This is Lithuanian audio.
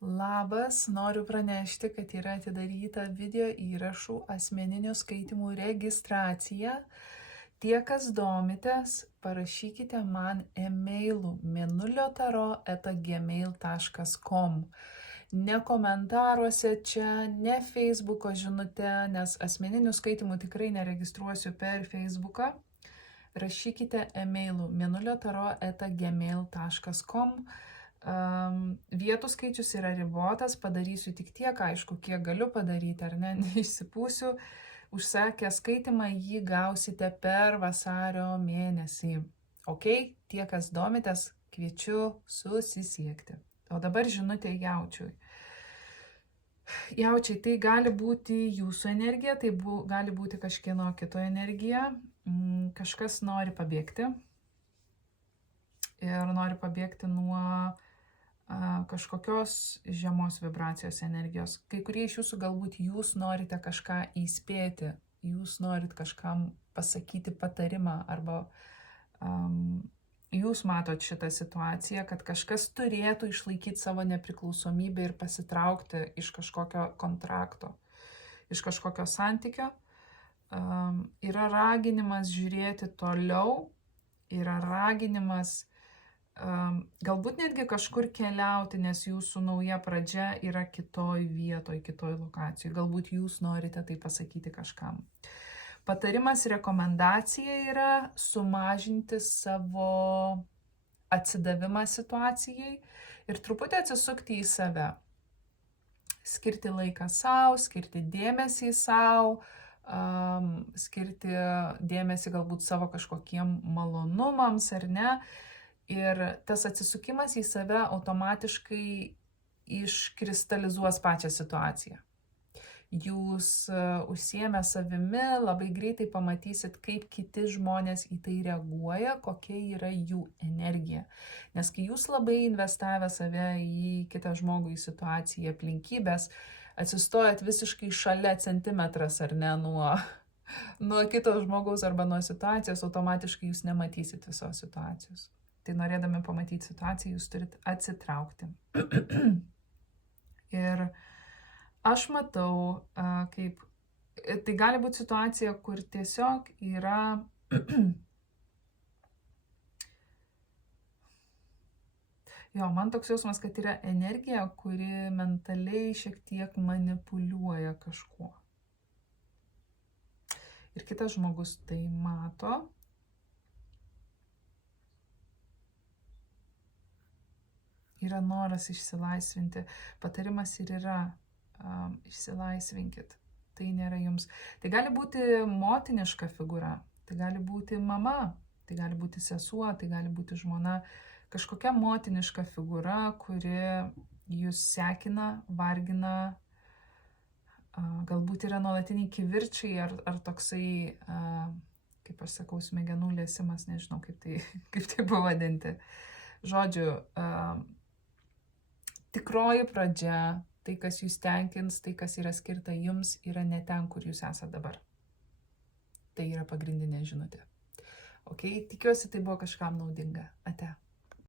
Labas, noriu pranešti, kad yra atidaryta video įrašų asmeninių skaitimų registracija. Tie, kas domitės, parašykite man e-mailu mėnuliotaro@gmail.com. Ne komentaruose čia, ne Facebooko žinute, nes asmeninių skaitimų tikrai neregistruosiu per Facebooką. Rašykite e-mailu mėnuliotaro@gmail.com. Vietų skaičius yra ribotas, padarysiu tik tiek, aišku, kiek galiu padaryti, ar ne, neišsipūsiu. Užsakę skaitimą jį gausite per vasario mėnesį. Ok, tie, kas domitės, kviečiu susisiekti. O dabar žinutė jaučiui. Jaučiai, tai gali būti jūsų energija, tai gali būti kažkieno kito energija. Kažkas nori pabėgti. Ir nori pabėgti nuo kažkokios žemos vibracijos energijos. Kai kurie iš jūsų galbūt jūs norite kažką įspėti, jūs norit kažkam pasakyti patarimą arba jūs matot šitą situaciją, kad kažkas turėtų išlaikyti savo nepriklausomybę ir pasitraukti iš kažkokio kontrakto, iš kažkokio santykio. Yra raginimas žiūrėti toliau, yra raginimas galbūt netgi kažkur keliauti, nes jūsų nauja pradžia yra kitoj vietoj, kitoj lokacijoj. Galbūt jūs norite tai pasakyti kažkam. Patarimas, rekomendacija yra sumažinti savo atsidavimą situacijai ir truputį atsisukti į save. Skirti laiką savo, skirti dėmesį savo, skirti dėmesį galbūt savo kažkokiem malonumams ar ne. Ir tas atsisukimas į save automatiškai iškristalizuos pačią situaciją. Jūs užsiėmę savimi labai greitai pamatysit, kaip kiti žmonės į tai reaguoja, kokia yra jų energija. Nes kai jūs labai investavę save į kitą žmogų, į situaciją, aplinkybės, atsistojat visiškai šalia centimetras ar ne nuo kito žmogaus arba nuo situacijos, automatiškai jūs nematysit visos situacijos. Tai norėdami pamatyti situaciją, jūs turit atsitraukti. Ir aš matau, kaip tai gali būti situacija, kur tiesiog yra man toks jausmas, kad yra energija, kuri mentaliai šiek tiek manipuliuoja kažkuo. Ir kitas žmogus tai mato. Yra noras išsilaisvinti. Patarimas ir yra išsilaisvinkit. Tai nėra jums. Tai gali būti motiniška figūra, tai gali būti mama, tai gali būti sesuo, tai gali būti žmona. Kažkokia motiniška figūra, kuri jūs sekina, vargina, galbūt yra nuolatiniai kivirčiai ar toksai, kaip aš sakau, smegenų lėsimas, nežinau kaip tai pavadinti. Žodžiu, tikroji pradžia, tai, kas jūs tenkins, tai, kas yra skirta jums, yra ne ten, kur jūs esate dabar. Tai yra pagrindinė žinutė. Ok, tikiuosi, tai buvo kažkam naudinga. Ate.